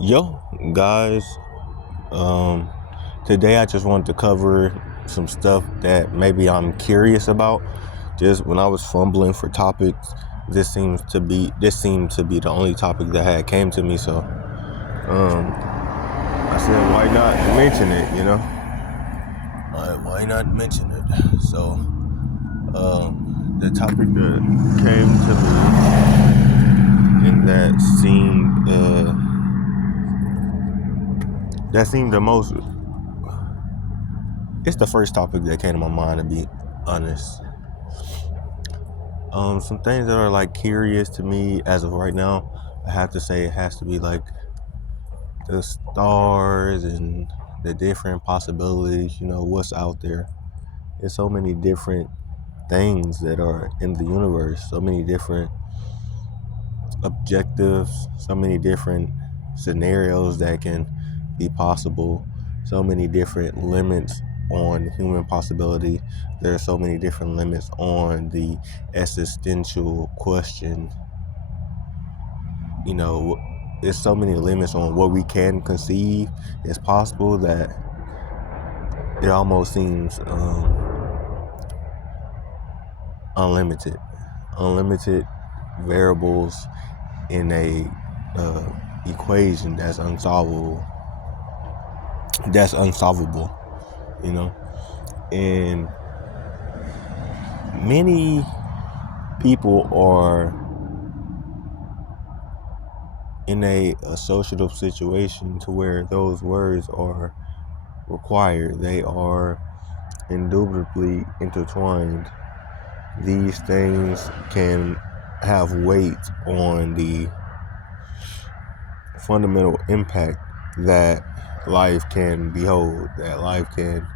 Yo, guys, um, today I just wanted to cover some stuff that maybe I'm curious about. Just when I was fumbling for topics, this seemed to be the only topic that had came to me. So, I said, why not mention it? Why not mention it? So, the topic that came to me and that seemed the most. It's the first topic that came to my mind, to be honest. Some things that are like curious to me as of right now, I have to say it has to be like the stars and the different possibilities, what's out there. There's so many different things that are in the universe, so many different objectives, so many different scenarios that can be possible, so many different limits on human possibility. There are so many different limits on the existential question. There's so many limits on what we can conceive as possible that it almost seems unlimited. Unlimited variables in a equation that's unsolvable. And many people are in a associative situation to where those words are required. They are indubitably intertwined. These things can have weight on the fundamental impact that life can behold, that life can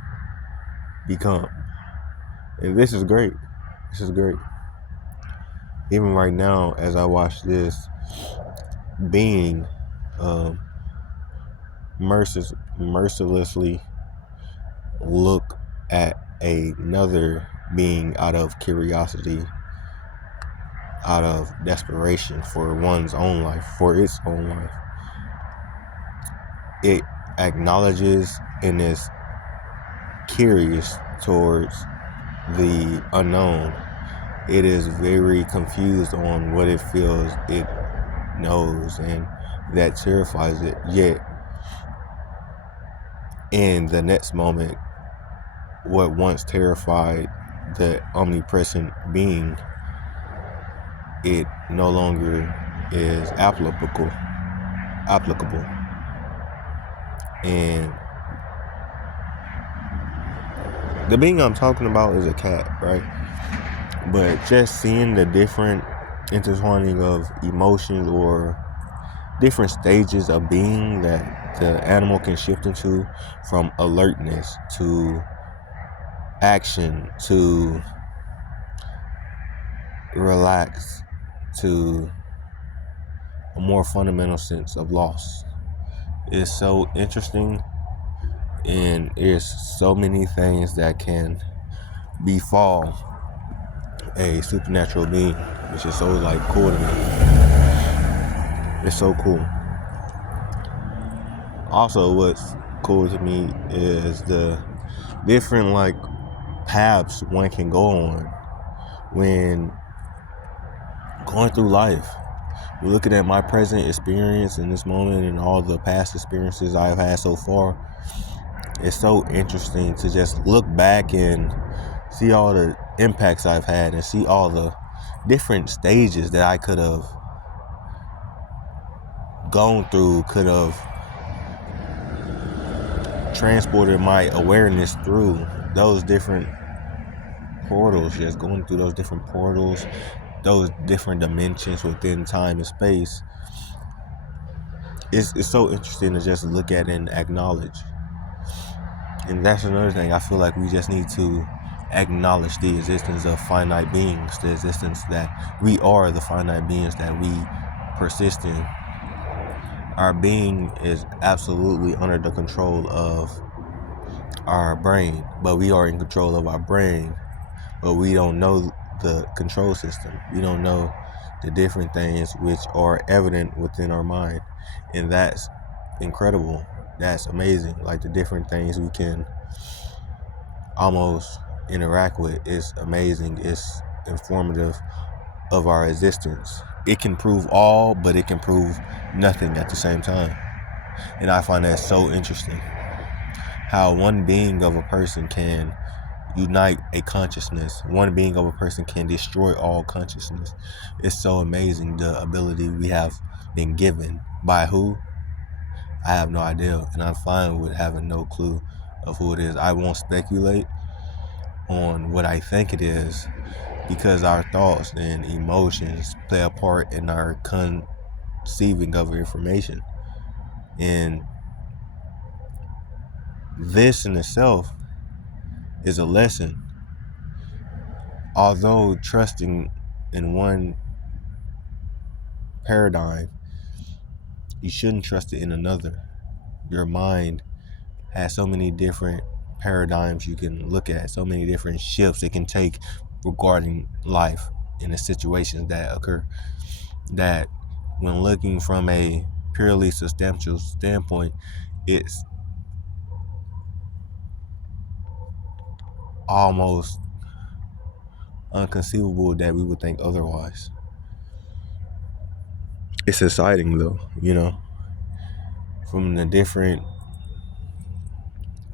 become. And this is great. Even right now, as I watch this being mercilessly look at another being out of curiosity, out of desperation for one's own life, for its own life. It acknowledges and is curious towards the unknown. It is very confused on what it feels it knows, and that terrifies it. Yet, in the next moment, what once terrified the omnipresent being, it no longer is applicable. And the being I'm talking about is a cat, right? But just seeing the different intertwining of emotions or different stages of being that the animal can shift into, from alertness to action to relax to a more fundamental sense of loss, is so interesting. And there's so many things that can befall a supernatural being, which is so cool to me. It's so cool. Also, what's cool to me is the different paths one can go on when going through life. Looking at my present experience in this moment and all the past experiences I've had so far, it's so interesting to just look back and see all the impacts I've had and see all the different stages that I could have gone through, could have transported my awareness through those different portals, just going through those different portals, those different dimensions within time and space. It's so interesting to just look at and acknowledge. And that's another thing. I feel like we just need to acknowledge the existence of finite beings, the existence that we are the finite beings that we persist in. Our being is absolutely under the control of our brain, but we are in control of our brain, but we don't know the control system. We don't know the different things which are evident within our mind. And that's incredible. That's amazing. Like the different things we can almost interact with is amazing. It's informative of our existence. It can prove all, but it can prove nothing at the same time. And I find that so interesting. How one being of a person can unite a consciousness. One being of a person can destroy all consciousness. It's so amazing, the ability we have been given. By who? I have no idea, and I'm fine with having no clue of who it is. I won't speculate on what I think it is, because our thoughts and emotions play a part in our conceiving of information. And this in itself is a lesson. Although trusting in one paradigm, you shouldn't trust it in another. Your mind has so many different paradigms you can look at, so many different shifts it can take regarding life and the situations that occur, that when looking from a purely substantial standpoint, it's almost unconceivable that we would think otherwise. It's exciting though, from the different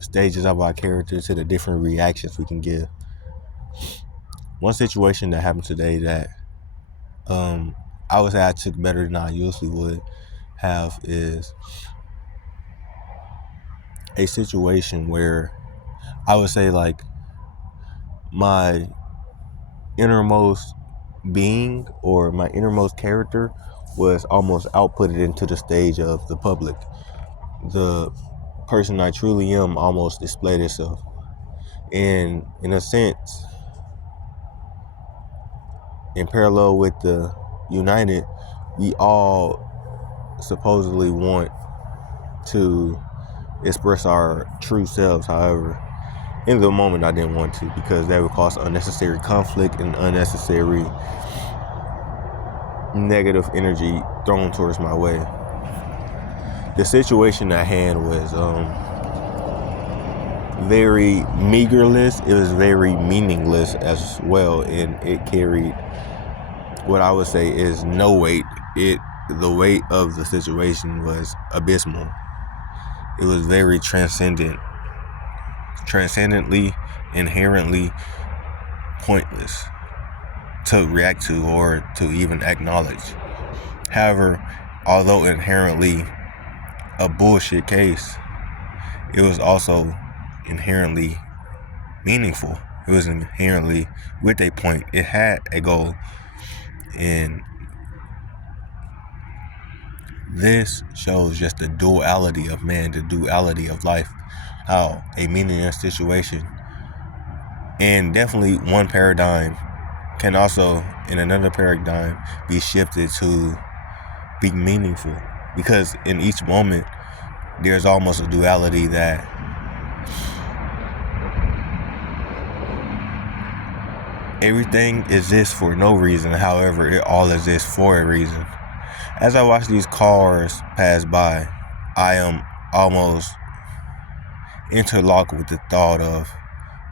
stages of our character to the different reactions we can give. One situation that happened today that I would say I took better than I usually would have is a situation where I would say like my innermost being or my innermost character was almost outputted into the stage of the public. The person I truly am almost displayed itself. And in a sense, in parallel with the United, we all supposedly want to express our true selves. However, in the moment I didn't want to, because that would cause unnecessary conflict and unnecessary negative energy thrown towards my way. The situation at hand was very meagerless. It was very meaningless as well, and it carried what I would say is no weight. The weight of the situation was abysmal. It was very transcendently, inherently pointless to react to or to even acknowledge. However, although inherently a bullshit case, it was also inherently meaningful. It was inherently with a point. It had a goal. And this shows just the duality of man, the duality of life, how a meaningless situation and definitely one paradigm can also, in another paradigm, be shifted to be meaningful. Because in each moment, there's almost a duality that everything exists for no reason. However, it all exists for a reason. As I watch these cars pass by, I am almost interlocked with the thought of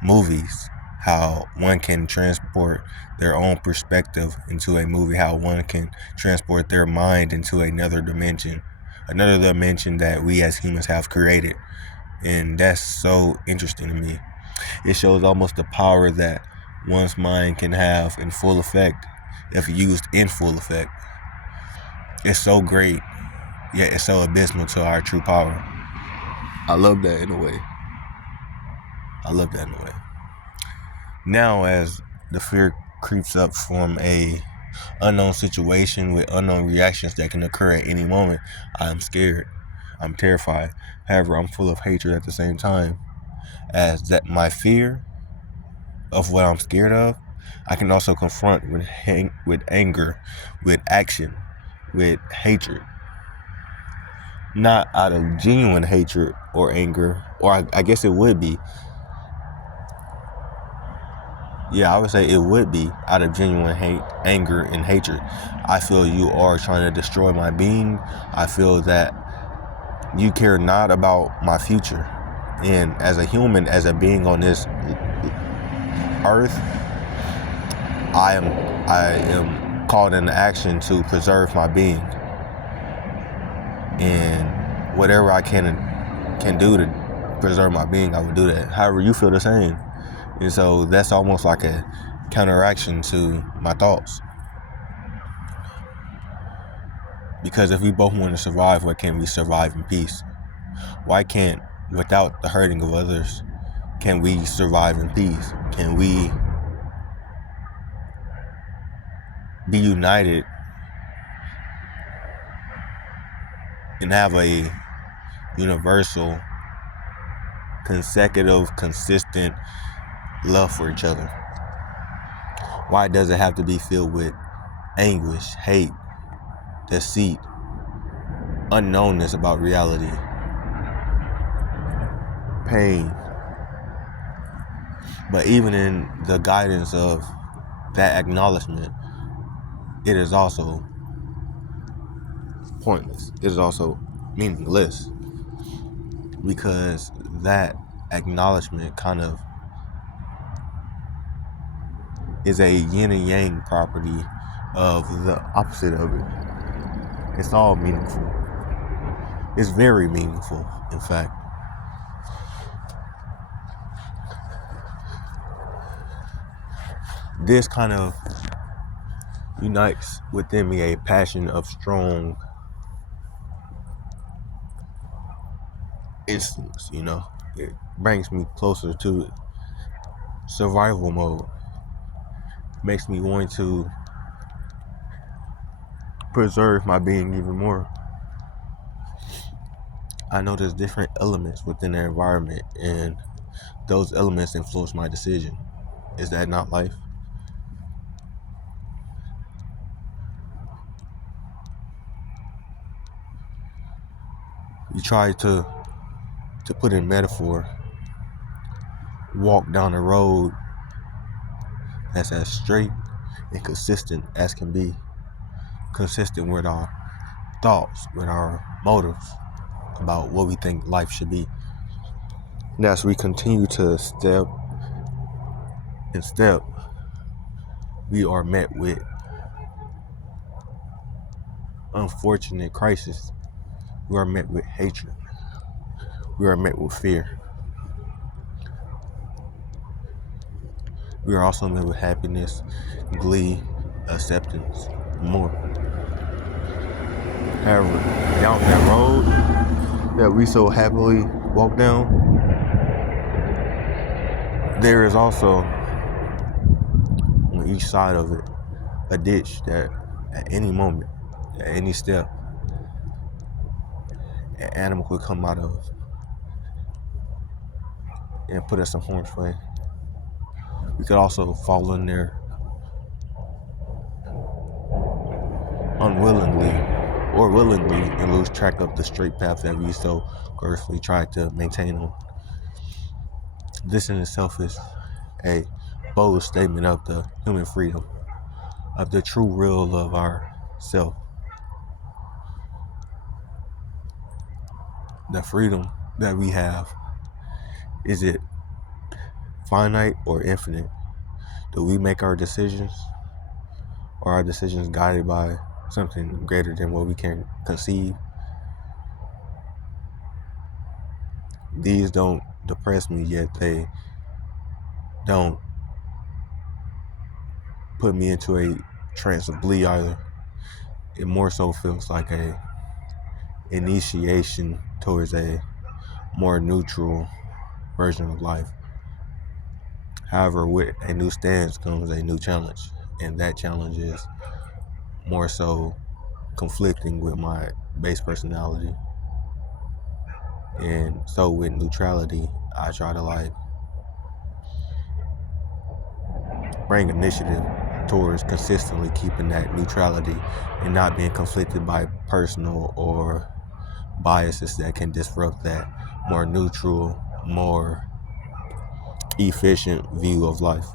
movies, how one can transport their own perspective into a movie, how one can transport their mind into another dimension that we as humans have created. And that's so interesting to me. It shows almost the power that one's mind can have in full effect if used in full effect. It's so great, yet it's so abysmal to our true power. I love that in a way. Now, as the fear creeps up from a unknown situation with unknown reactions that can occur at any moment, I am scared. I'm terrified. However, I'm full of hatred at the same time. As that my fear of what I'm scared of, I can also confront with anger, with action, with hatred. Not out of genuine hatred or anger, or I guess it would be. Yeah, I would say it would be out of genuine hate, anger, and hatred. I feel you are trying to destroy my being. I feel that you care not about my future. And as a human, as a being on this earth, I am called into action to preserve my being. And whatever I can do to preserve my being, I will do that. However, you feel the same. And so that's almost like a counteraction to my thoughts. Because if we both want to survive, why can't we survive in peace? Why can't, without the hurting of others, can we survive in peace? Can we be united and have a universal, consecutive, consistent love for each other? Why does it have to be filled with anguish, hate, deceit, unknownness about reality, pain? But even in the guidance of that acknowledgement, it is also pointless. It is also meaningless, because that acknowledgement kind of is a yin and yang property of the opposite of it. It's all meaningful. It's very meaningful, in fact. This kind of unites within me a passion of strong instincts, It brings me closer to survival mode. Makes me want to preserve my being even more. I know there's different elements within the environment, and those elements influence my decision. Is that not life? You try to put in metaphor, walk down a road that's as straight and consistent as can be, consistent with our thoughts, with our motives about what we think life should be. And as we continue to step and step, we are met with unfortunate crisis. We are met with hatred. We are met with fear. We are also met with happiness, glee, acceptance, more. However, down that road that we so happily walk down, there is also on each side of it a ditch that at any moment, at any step, an animal could come out of and put us in harm's way. We could also fall in there unwillingly or willingly and lose track of the straight path that we so earnestly try to maintain on. This in itself is a bold statement of the human freedom, of the true will of our self. The freedom that we have, is it finite or infinite? Do we make our decisions, or are our decisions guided by something greater than what we can conceive? These don't depress me, yet they don't put me into a trance of glee either. It more so feels like a initiation towards a more neutral version of life. However, with a new stance comes a new challenge, and that challenge is more so conflicting with my base personality. And so with neutrality, I try to bring initiative towards consistently keeping that neutrality and not being conflicted by personal or biases that can disrupt that more neutral, more efficient view of life.